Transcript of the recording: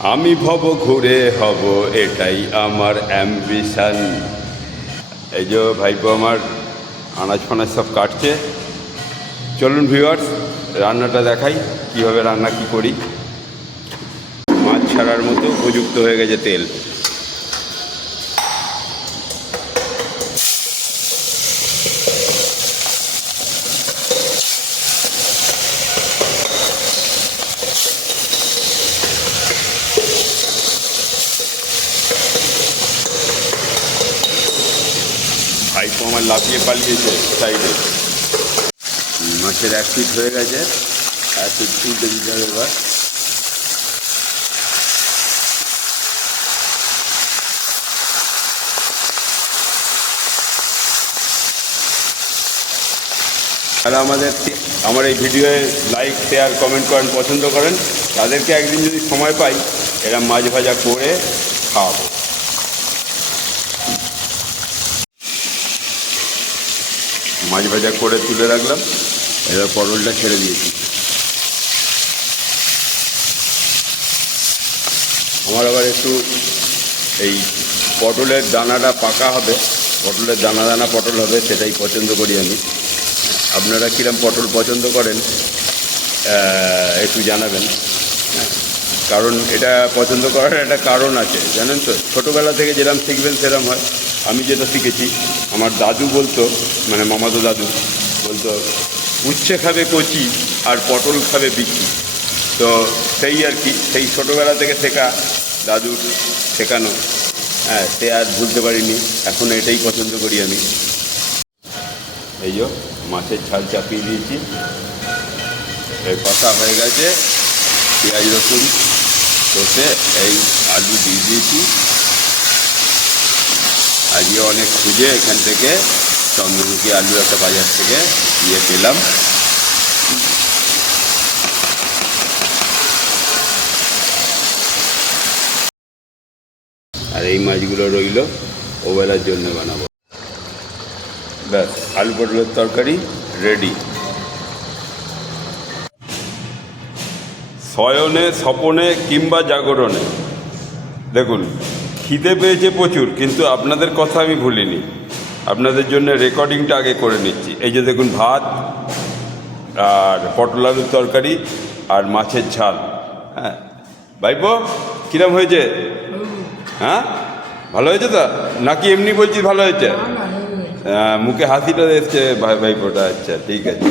আমি ভব ঘুরে হব, এটাই আমার অ্যাম্বিশন। এই যে ভাইপো আমার আনাজ ফানাজ সব কাটছে। চলুন ভিউয়ার্স, রান্নাটা দেখাই কীভাবে রান্না কি করি। মাছ ছাড়ার মতো উপযুক্ত হয়ে গেছে তেল। ভাইপো আমার লাফিয়ে পালিয়েছে সাইডে। মাছের 1 পিস হয়ে গেছে, আর তুলতে দিতে হবে এবার। আর আমার এই ভিডিওয়ে লাইক শেয়ার কমেন্ট করেন, পছন্দ করেন, তাদেরকে একদিন যদি সময় পাই এরা মাছ ভাজা করে খাওয়াবো। মাছ ভাজা করে তুলে রাখলাম, এবার পটলটা ছেড়ে দিয়েছি। আমার আবার একটু এই পটলের দানাটা পাকা হবে, পটলের দানা দানা পটল হবে, সেটাই পছন্দ করি আমি। আপনারা কীরকম পটল পছন্দ করেন একটু জানাবেন। কারণ এটা পছন্দ করার একটা কারণ আছে, জানেন তো। ছোটোবেলা থেকে যেরকম শিখবেন সেরকম হয়। আমি যেটা শিখেছি, আমার দাদু বলতো, মানে মামাতো দাদু বলতো, উচ্ছে খাবে কচি আর পটল খাবে বিচি। তো সেই আর কি, সেই ছোটোবেলা থেকে শেখা, দাদুর শেখানো। হ্যাঁ, সে আর ভুলতে পারিনি, এখন এটাই পছন্দ করি আমি। এই যে মাছের ঝাল চাপিয়ে দিয়েছি, এই কষা হয়ে গেছে। পেঁয়াজ রসুন কষে এই আলু দিয়ে দিয়েছি। আজকে অনেক খুঁজে এখান থেকে চন্দ্রমুখী আলু একটা বাজার থেকে দিয়ে পেলাম। আর এই মাছগুলো রইল ওবেলার জন্য বানাবো। ব্যাস, আলু পটলের তরকারি রেডি। শয়নে স্বপনে কিংবা জাগরণে, দেখুন খিদে পেয়েছে প্রচুর, কিন্তু আপনাদের কথা আমি ভুলিনি। আপনাদের জন্য রেকর্ডিংটা আগে করে নিচ্ছি। এই যে দেখুন, ভাত আর পটল আলুর তরকারি আর মাছের ঝাল। হ্যাঁ ভাইপো, কিরম হয়েছে? হ্যাঁ, ভালো হয়েছে তো নাকি এমনি বলছি ভালো হয়েছে? মুখে হাসিটা এসছে ভাইপোটা। আচ্ছা ঠিক আছে।